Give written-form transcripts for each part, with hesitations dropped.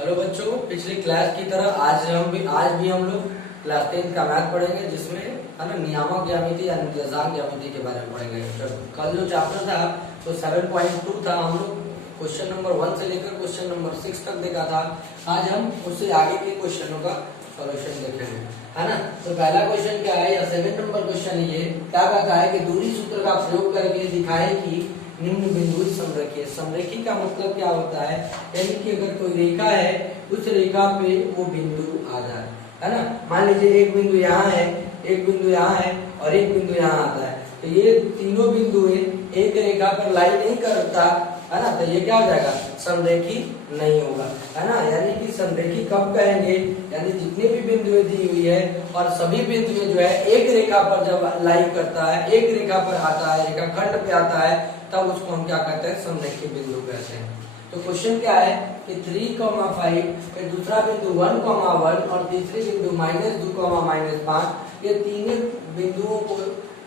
Hello बच्चों, पिछली class की तरह आज भी हम लोग क्लास 10 का मैथ पढ़ेंगे, जिसमें है ना नियामक ज्यामिति या निर्देशांक ज्यामिति के बारे में पढ़ेंगे। तो कल जो चैप्टर था तो 7.2 था। हम लोग क्वेश्चन नंबर 1 से लेकर क्वेश्चन नंबर 6 तक देखा था। आज हम उससे आगे के क्वेश्चनों का सॉल्यूशन देखेंगे, है ना। तो पहला क्वेश्चन क्या है, या 7 नंबर क्वेश्चन ये क्या कहता है कि दूरी सूत्र का प्रयोग करके दिखाए कि निम्न बिंदु संरेखीय। संरेखी का मतलब क्या होता है, यानी कि अगर कोई रेखा है उस रेखा पे वो बिंदु आ जाए, है ना। मान लीजिए एक बिंदु यहाँ है, एक बिंदु यहाँ है और एक बिंदु यहाँ आता है, तो ये तीनों बिंदु एक रेखा पर लाई नहीं करता, है ना। तो ये क्या हो जाएगा, संरेखी नहीं होगा, है ना। यानी कि संरेखी कब कहेंगे, यानी जितने भी बिंदुएं दी हुई है और सभी बिंदुएं जो है एक रेखा पर जब लाई करता है, एक रेखा पर आता है, रेखाखंड पे आता है, तब उसको हम क्या कहते हैं, संरेखी बिंदु कहते हैं। तो क्वेश्चन क्या है कि 3,5 फिर दूसरा बिंदु 1,1 और तीसरी बिंदु -2, -5, ये तीनों बिंदुओं को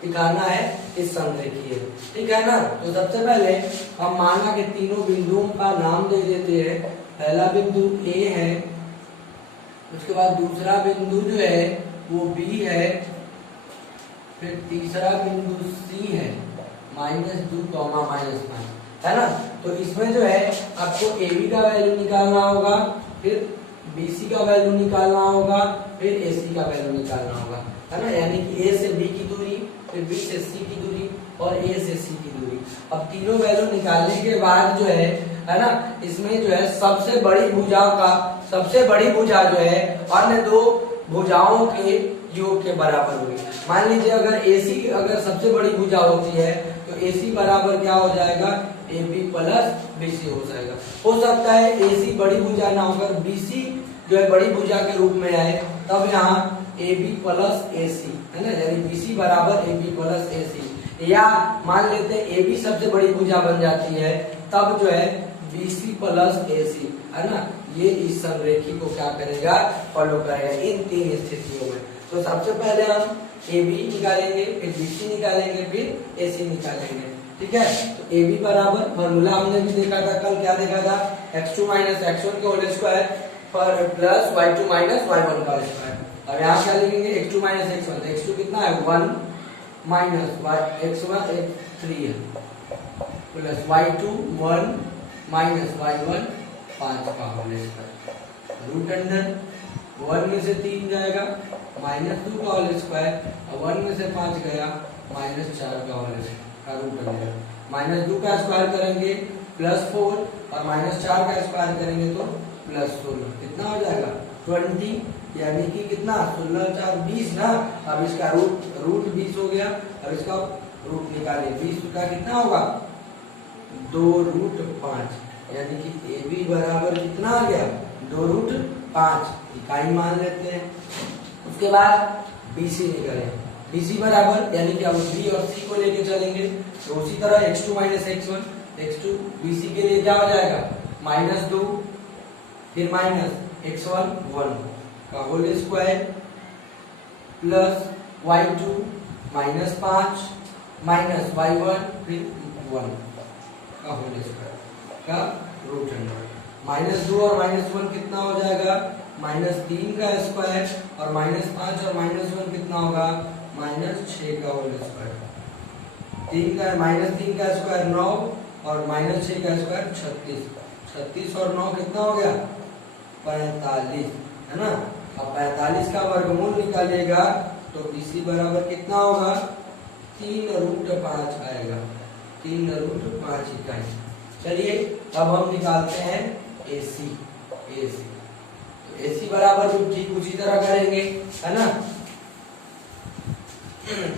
दिखाना है इस संरेखीय, ठीक है ना। तो सबसे पहले हम माना कि तीनों बिंदुओं का नाम दे देते हैं। पहला बिंदु A है, उसके बाद दूसरा बिंदु जो है वो B है, फिर तीसरा बिंदु C है -2, -5, है ना। तो इसमें जो है आपको AB का वैल्यू निकालना होगा, फिर BC का वैल्यू निकालना होगा, फिर AC का वैल्यू निकालना होगा, है ना। यानी कि A से B की दूरी, फिर B से C की दूरी और A से C की दूरी। अब तीनों वैल्यू निकालने के बाद जो है ना, इसमें जो है सबसे बड़ी भुजा जो है अन्य दो भुजाओं के योग के बराबर होगी। मान लीजिए अगर AC अगर सबसे बड़ी भुजा होती है तो AC बराबर क्या हो जाएगा, AB प्लस BC हो जाएगा। हो सकता है AC बड़ी भुजा ना होकर BC जो है बड़ी भुजा के रूप में आए, तब यहाँ AB प्लस AC, है ना। यानी BC बराबर AB प्लस AC, या मान लेते हैं AB सबसे बड़ी भुजा बन जाती है, तब जो है BC प्लस AC, है ना। ये इस संरेखी को क्या करेगा, फॉलो करेगा इन तीन स्थितियों में। तो सबसे पहले हम AB निकालेंगे, फिर BC निकालेंगे, फिर AC निकालेंगे, ठीक है। तो AB बराबर फॉर्मूला हमने भी देखा था कल, क्या देखा था, x2 - x1 के होल स्क्वायर पर प्लस y2 - y1 का स्क्वायर। अब यहाँ क्या लिखेंगे, x2 - x1, तो x2 कितना है 1 माइनस x1 3 है, प्लस y2 1 माइनस y1 5 का होल स्क्वायर, रूट अंडर 1 में से 3 जाएगा -2 का होल स्क्वायर, और 1 में से 5 गया -4 का होल स्क्वायर का रूट अंडर। -2 का स्क्वायर करेंगे +4 और -4 का स्क्वायर करेंगे तो +16, कितना हो जाएगा 20, यानी कि कितना 16 × 4 20 ना। अब इसका रूट 20 हो गया। अब इसका रूट निकालिए, 20 का कितना होगा 2√5, यानी कि AB बराबर कितना आ गया 2√5, इकाई मान लेते हैं। उसके बाद BC निकालें, BC बराबर यानी कि अब B और C को लेके चलेंगे, तो उसी तरह x2 - x1, x2 BC के लिए क्या हो जाएगा -2, फिर -x1 1 का whole square plus y2 -5 minus y1 फिर 1 का होल स्क्वायर का रूट अंडर। -2 और -1 कितना हो जाएगा -3 का स्क्वायर, और -5 और -1 कितना होगा -6 का होल स्क्वायर। 3 का स्क्वायर 9 और -6 का स्क्वायर 36, 36 और 9 कितना हो गया 45, है ना। अब 45 का वर्गमूल निकालिएगा तो BC बराबर कितना होगा 3√5 आएगा, 3√5 इकाई। चलिए अब हम निकालते हैं AC। तो AC बराबर भी ठीक उसी तरह करेंगे, है ना।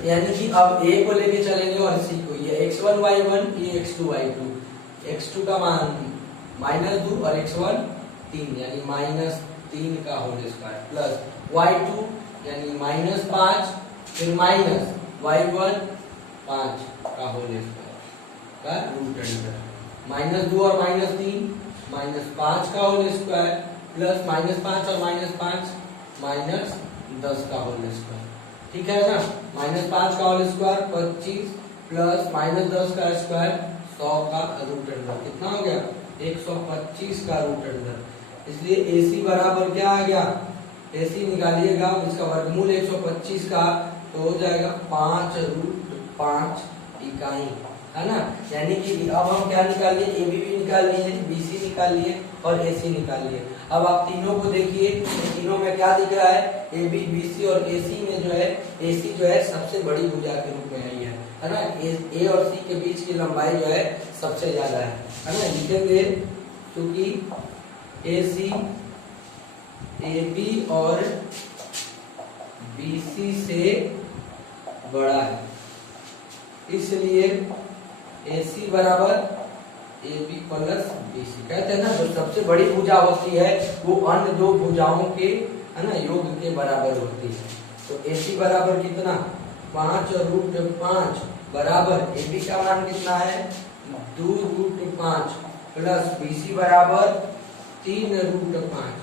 यानी कि अब A को लेके चलेंगे और C को, ये x1 y1, ये x2 y2, x2 का मान -2 और x1 3, यानी -3 का होल स्क्वायर प्लस y2 यानी -5, फिर माइनस y1 5 का होल स्क्वायर का रूट अंडर, -2 और -3 -5 का होल स्क्वायर प्लस -5 और -5 -10 का होल स्क्वायर, ठीक है ना। -5 का होल स्क्वायर 25 प्लस -10 का स्क्वायर 100 का रूट अंडर, कितना हो गया 125 का रूट अंडर। इसलिए AC बराबर क्या आ गया, AC निकालिएगा इसका वर्गमूल 125 का तो हो जाएगा 5√5 इकाई, है ना। यानी कि अब हम क्या निकाल लिए, AB भी निकाल लिए, BC निकाल लिए और AC निकाल लिए। अब आप तीनों को देखिए, तीनों में क्या दिख रहा है, AB, BC और AC में जो है AC जो है सबसे बड़ी भुजा के रूप में आई है ना। A और C के बीच की लंबाई जो है सबसे ज्यादा है ना। लिखेंगे क्योंकि AC AB और BC से बड़ा है, इसलिए AC बराबर AB प्लस BC। कहते हैं ना जो सबसे बड़ी भुजा होती है वो अन्य दो भुजाओं के, है ना, योग के बराबर होती है। तो AC बराबर कितना, 5√5 बराबर AB का मान कितना है, 2√5 प्लस BC बराबर 3√5।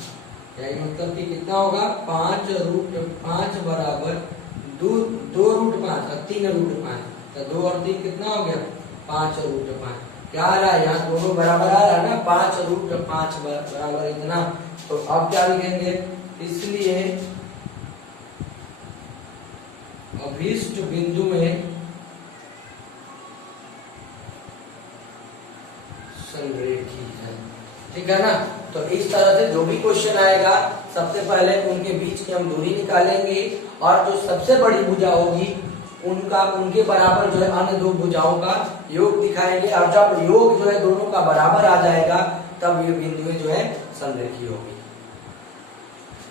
यानी मतलब कि कितना होगा, 5√5 बराबर 2√5 और 3√5। तो 2 और 3 कितना हो गया, 5√5। क्या आ रहा है, यहाँ दोनों बराबर आ रहा है ना, 5√5 बराबर इतना। तो अब क्या लिखेंगे, इसलिए अभीष्ट बिंदु में संरेखी है, ठीक है ना। तो इस तरह से जो भी क्वेश्चन आएगा सबसे पहले उनके बीच की हम दूरी निकालेंगे और जो सबसे बड़ी भुजा होगी उनके बराबर जो है अन्य दो भुजाओं का योग दिखाएंगे। और जब योग जो है दोनों का बराबर आ जाएगा तब ये बिंदुएं जो है संरेखी होगी।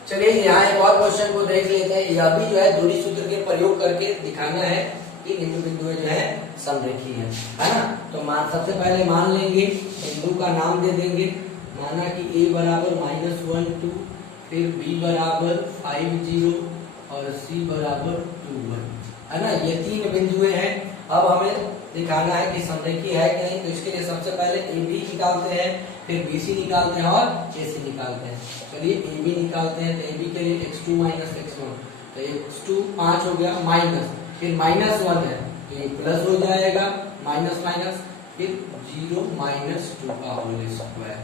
चलिए यहाँ एक और क्वेश्चन को देख लेते हैं। यह भी जो है दूरी सूत्र के प्रयोग करके दिखाना है कि निम्न बिंदुएं जो है संरेखी है ना। तो सबसे पहले मान लेंगे, बिंदु का नाम दे देंगे। माना कि A बराबर -1 2, फिर B बराबर 5 0 और C बराबर 2 1, है ना। ये तीन बिंदुएं हैं। अब हमें दिखाना है कि संरेखी है कि नहीं। तो इसके लिए सबसे पहले AB निकालते हैं, फिर BC निकालते हैं और AC निकालते हैं। चलिए AB निकालते हैं। तो AB के लिए x2 - x1, तो x2 5 हो गया, माइनस, फिर -1 है तो ये प्लस हो जाएगा, माइनस माइनस, फिर 0 - 2 का होल स्क्वायर।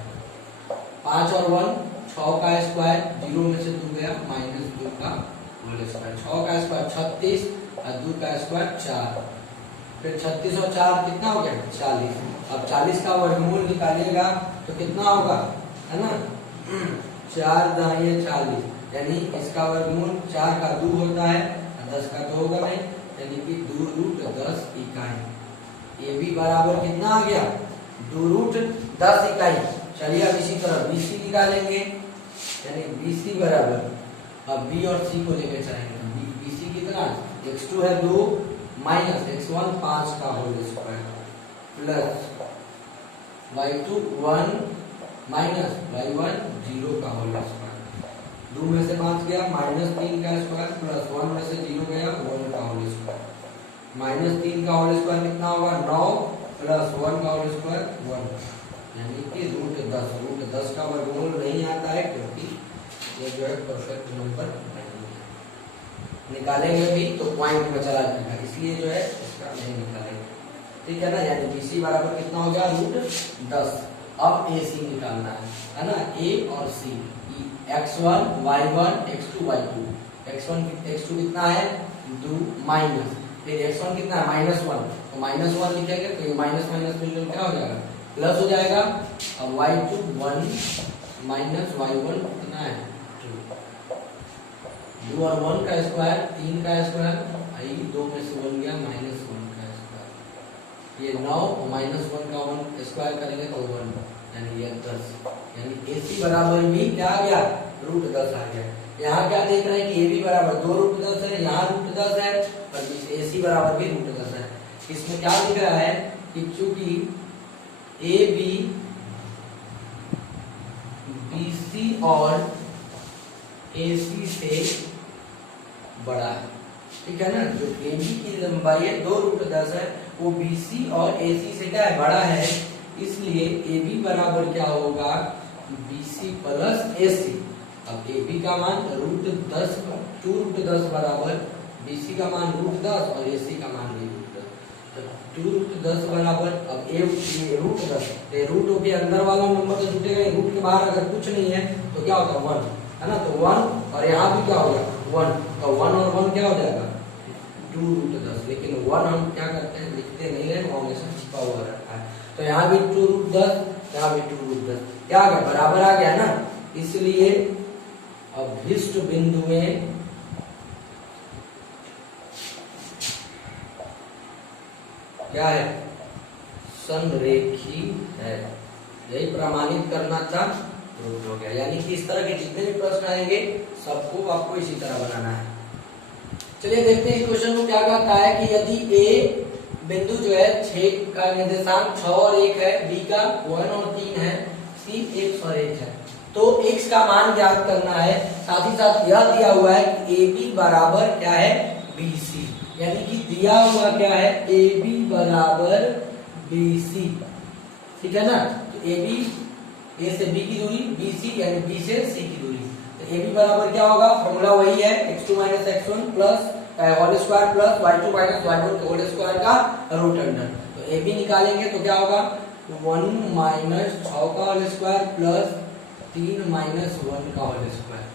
5 और 1 6 का स्क्वायर, 0 में से 2 गया, -2 का होल स्क्वायर। 6 का स्क्वायर 36 और 2 का स्क्वायर 4, फिर 36 और 4 कितना हो गया, 40। अब 40 का वर्गमूल निकालिएगा तो कितना होगा, है ना, 4 दाहिने 40, यानी इसका वर्गमूल 4 का 2 होता है और 10 का 2 होगा नहीं, यानी कि 2√10 इकाई। AB बराबर कितना आ गया, 2√10 इकाई। चलिए अब इसी तरह BC निकालेंगे, यानी BC बराबर, अब B और C को लेकर चलेंगे। BC कितना, x2 है 2 माइनस x1 5 का whole square plus y2 1 minus y1 0 का होल स्क्वायर। 2 में से 5 गया, -3 का स्क्वायर प्लस 1 में से 0 गया, 1 का होल स्क्वायर। -3 का होल स्क्वायर कितना होगा, 9 प्लस 1 का होल स्क्वायर 1, यानी कि √10 का वर्गमूल नहीं आता है क्योंकि ये जो है परफेक्ट नंबर नहीं है। निकालेंगे भी तो पॉइंट में चला जाएगा, इसलिए जो है इसका नहीं निकालेंगे, ठीक है ना। यानी BC बराबर कितना हो गया, √10। अब AC निकालना है ना। A और C, x1 y1 x2 y2। x2 कितना है 2 माइनस, फिर x1 कितना है -1, तो -1 लिखेंगे तो ये माइनस माइनस मिलकर क्या हो जाएगा, प्लस हो जाएगा। अब y2 1 माइनस y1 कितना है 2 और 1 का स्क्वायर 3 का स्क्वायर, 2 में से 1 गया, -1 का स्क्वायर। ये 9 और -1 का 1 स्क्वायर करेंगे तो 1, यानी ये 10। यानी AC बराबर भी क्या आ गया, √10 आ गया। यहाँ क्या देख रहे हैं कि AB बराबर 2√10 है, यहाँ √10 है और AC बराबर भी √10 है। इसमें क्या दिख रहा है कि चूंकि AB BC और AC से बड़ा है, ठीक है ना। जो AB की लंबाई है 2√10 है, वो BC और AC से क्या है, बड़ा है, इसलिए AB बराबर क्या होगा, BC प्लस AC। अब AB का मान √10 बराबर BC का मान √10 और AC का मान भी √10। टू रूट 10 बराबर, अब ए रूट 10, रूट के अंदर वाला नंबर तो जुटेगा, रूट के बाहर अगर कुछ नहीं है तो क्या होगा 1, है ना, तो 1 और यहाँ भी क्या होगा 1, तो 1 और 1 क्या हो जाएगा 2 रूट 10, लेकिन 1 हम क्या करते हैं लिखते नहीं है, वो हमेशा छिपा हुआ रहता है, तो यहाँ भी 2 रूट 10, यहाँ भी 2 रूट 10, क्या आ गया बराबर आ गया ना, इसलिए अभिष्ट बिंदुएं क्या है संरेखी है, यही प्रमाणित करना था, प्रूव हो गया। यानी कि इस तरह के जितने भी प्रश्न आएंगे सबको आपको इसी तरह बनाना है। चलिए देखते हैं इस क्वेश्चन को क्या कहता है कि यदि ए बिंदु जो है 6 का निर्देशांक 6 और 1 है, बी का 1 और 3 है, सी x और 1 है, तो x का मान ज्ञात करना है। साथ ही साथ यह दिया हुआ है कि ए बी बराबर क्या है बी सी, यानी कि दिया हुआ क्या है ए बी बराबर बी सी, ठीक है ना, तो ए बी ए से बी की दूरी, बी सी यानी बी से सी की दूरी, तो ए बी बराबर क्या होगा, फॉर्मूला वही है x2 - x1 plus whole square plus y2 - y1 whole square का रूट अंडर, तो ए बी निकालेंगे तो क्या होगा 1 माइनस 6 का होल स्क्वायर प्लस 3 माइनस 1 का होल स्क्वायर,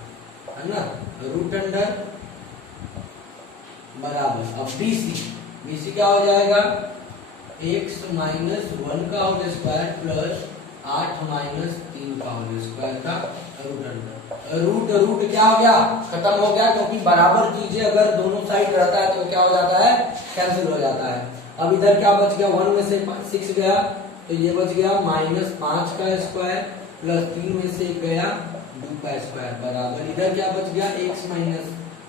है ना, रूट अंडर बराबर, अब BC क्या हो जाएगा x माइनस 1 का होल स्क्वायर प्लस 8 माइनस 3 का होल स्क्वायर का रूट अंडर, रूट क्या हो गया खत्म हो गया, क्योंकि बराबर चीजें अगर दोनों साइड रहता है तो क्या हो जाता है कैंसिल हो जाता है। अब इधर क्या बच गया 1 में से 6 गया तो ये बच गया माइनस 5 का स्क्वायर प्लस 3 में से गया 2 का स्क्वायर बराबर, इधर क्या बच गया x माइनस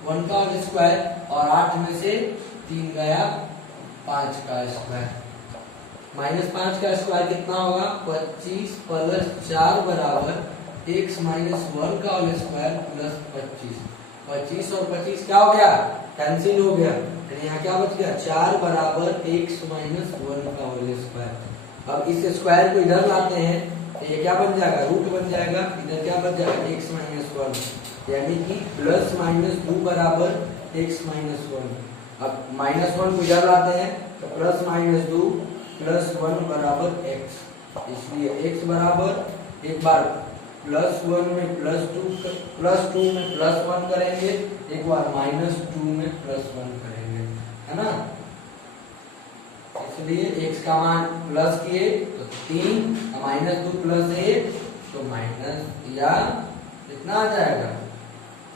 1 का होल स्क्वायर और 8 में से 3 गया 5 का स्क्वायर, माइनस 5 का स्क्वायर कितना होगा 25 प्लस 4 बराबर x माइनस 1 का होल स्क्वायर प्लस 25 और 25 क्या हो गया कैंसिल हो गया, यहाँ क्या बच गया 4 बराबर x माइनस 1 का होल स्क्वायर। अब इस स्क्वायर को इधर लाते हैं तो ये क्या बन जाएगा रूट बन जाएगा, इधर क्या बच जाएगा x माइनस 1, यानी कि प्लस माइनस 2 बराबर x माइनस 1। अब माइनस 1 को इधर लाते हैं तो प्लस माइनस 2 प्लस 1 बराबर x, इसलिए x बराबर एक बार प्लस 1 में प्लस 2 में प्लस 1 करेंगे, एक बार माइनस 2 में प्लस 1 करेंगे, है ना, इसलिए x का मान प्लस किए तो 3 माइनस 2 प्लस 1 तो माइनस या कितना आ जाएगा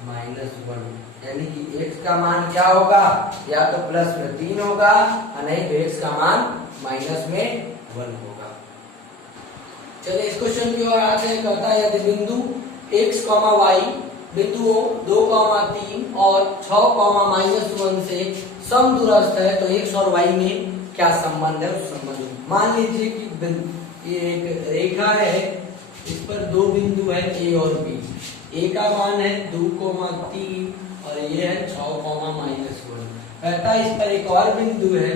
माइनस 1, यानी कि x का मान क्या होगा या तो प्लस में 3 होगा और नहीं तो x का मान माइनस में 1 होगा। चलिए इस क्वेश्चन की ओर आते हैं, कहता है यदि बिंदु x, y बिंदुओं 2, 3 और 6, -1 से समदूरस्थ है तो x और y में क्या संबंध है उस संबंध। मान लीजिए कि ये एक रेखा है, इस पर 2 बिंदु है a और b, a का मान है 2, 3 और ये है 6, -1। कहता है इस पर एक और बिंदु है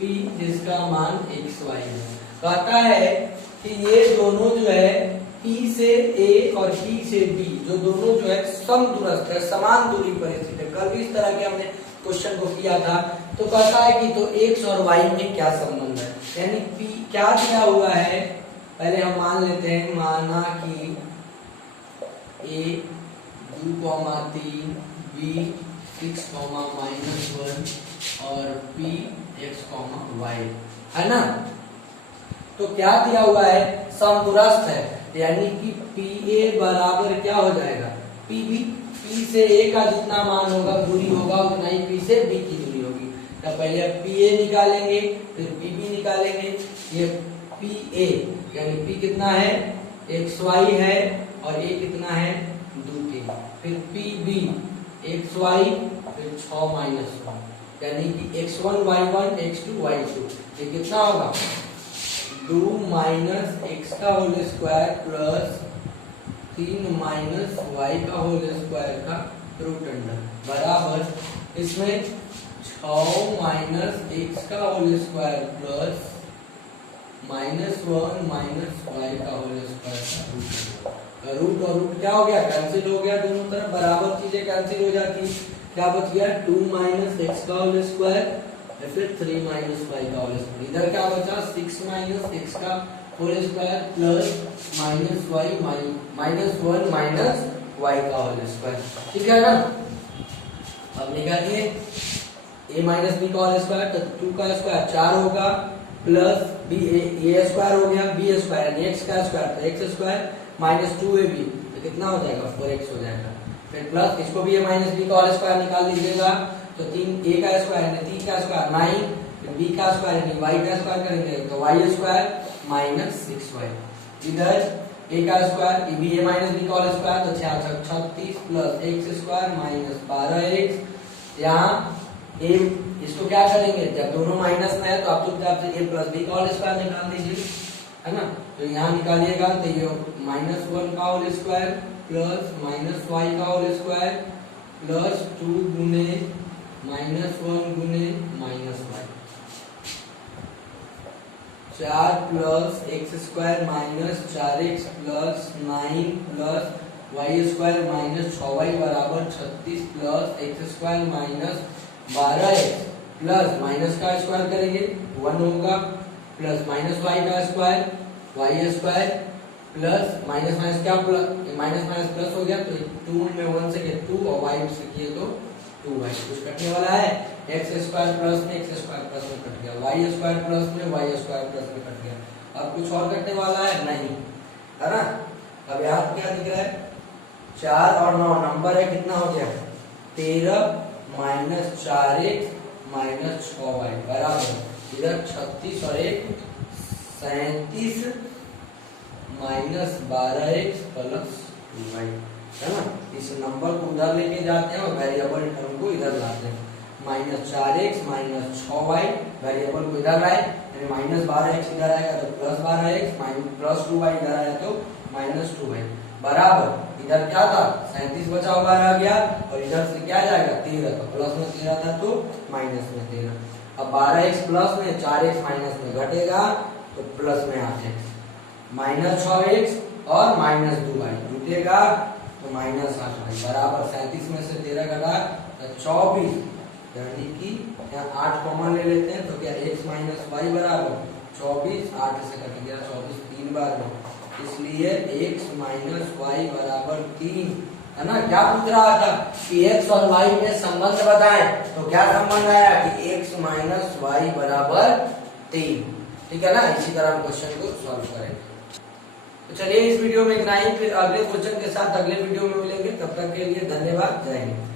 P जिसका मान xy है। कहता है कि ये दोनों जो है P से A और P से B जो दोनों जो है समदूरस्थ है, समान दूरी पर स्थित है। कल भी इस तरह के हमने क्वेश्चन को किया था। तो कहता है कि तो x और y में क्या संबंध है, यानी P क्या दिया हुआ है, पहले हम मान लेते हैं, माना कि A 2, 3 B 6, -1 और P x, y है ना। तो क्या दिया हुआ है समदूरस्थ है, यानी कि PA बराबर क्या हो जाएगा PB, P से A का जितना मान होगा दूरी होगा उतना ही P से B की दूरी होगी। तो पहले PA निकालेंगे फिर PB निकालेंगे, ये PA यानी P कितना है xy है और A कितना है 2, 3, फिर PB xy फिर 6 -1 यानी कि x1 y1 x2 y2, ये कितना होगा 2 माइनस x का whole square plus 3 minus y का होल स्क्वायर का रूट अंडर बराबर इसमें 6 माइनस x का whole square plus -1 minus y का होल स्क्वायर का रूट अंडर। रूट और रूट क्या हो गया कैंसिल हो गया, दोनों तरफ बराबर चीजें कैंसिल हो जाती। क्या बच गया 2 माइनस x का होल स्क्वायर फिर 3 माइनस वाई का होल स्क्वायर। इधर क्या बचा 6 माइनस एक्स का whole square plus minus Y minus 1 minus Y का होल स्क्वायर। ठीक है ना। अब निकालिए a माइनस बी का होल स्क्वायर, तो 2 का स्क्वायर 4 होगा प्लस बी ए स्क्वायर हो गया बी स्क्वायर यानी x का स्क्वायर तो x स्क्वायर माइनस 2ab तो कितना हो जाएगा 4x हो जाएगा। फिर प्लस इसको भी a माइनस बी का होल स्क्वायर निकाल लीजिएगा तो 3a का स्क्वायर यानी 3 का स्क्वायर 9 फिर b का स्क्वायर यानी y का स्क्वायर करेंगे तो y स्क्वायर माइनस 6y। इधर a का square b a minus b का होल स्क्वायर तो 36 plus x square minus 12x। यहाँ a इसको क्या करेंगे जब दोनों माइनस में है तो आप चुपचाप से a प्लस b का होल स्क्वायर निकाल दीजिए है ना। तो यहाँ निकालिएगा तो ये माइनस 1 का whole square plus minus Y का होल स्क्वायर प्लस 2 गुने माइनस 1 गुने minus Y 4 plus X square minus 4x plus 9 plus Y square minus 6y बराबर 36 plus X square minus 12x plus minus का स्क्वायर करेंगे 1 होगा plus minus Y का square Y square plus minus minus क्या plus minus plus हो गया तो 2 में 1 से किया 2 और y से किए तो 2y कुछ कटने वाला है x स्क्वायर प्लस में x स्क्वायर प्लस में कट गया y स्क्वायर प्लस में y स्क्वायर प्लस में कट गया। अब कुछ और कटने वाला है नहीं है ना। अब यहाँ क्या दिख रहा है 4 और 9 नंबर है कितना हो गया 13 माइनस 4x माइनस 6y बराबर इधर 36 और 1 37 माइनस 12x प्लस 2y है ना। इस नंबर को उधर लेके जाते हैं और वेरिएबल टर्म को इधर लाते हैं minus 4x minus 6y variable को इधर लाए यानी माइनस 12x इधर आएगा तो plus 12x minus plus 2y इधर आया तो माइनस 2y बराबर इधर क्या था 37 बचा हुआ रह गया और इधर से क्या जाएगा 13 तो प्लस में 13 था तो माइनस में 13। अब 12x प्लस में 4x माइनस में घटेगा तो प्लस में 8x माइनस 6x और माइनस 2y जुटेगा तो माइनस 8y बराबर 37 में से 13 घटा तो 24 यानी कि यहाँ 8 कॉमन ले लेते हैं तो क्या x माइनस वाई बराबर 24 8 से कट गया 24 3 बार में इसलिए x माइनस वाई बराबर 3 है ना। क्या पूछ रहा था कि x और y में संबंध बताएं तो क्या संबंध आया कि x माइनस वाई बराबर 3। ठीक है ना। इसी तरह हम क्वेश्चन को सॉल्व करेंगे। तो चलिए इस वीडियो में इतना ही, फिर अगले क्वेश्चन के साथ अगले वीडियो में मिलेंगे। तब तक के लिए धन्यवाद। जय हिंद।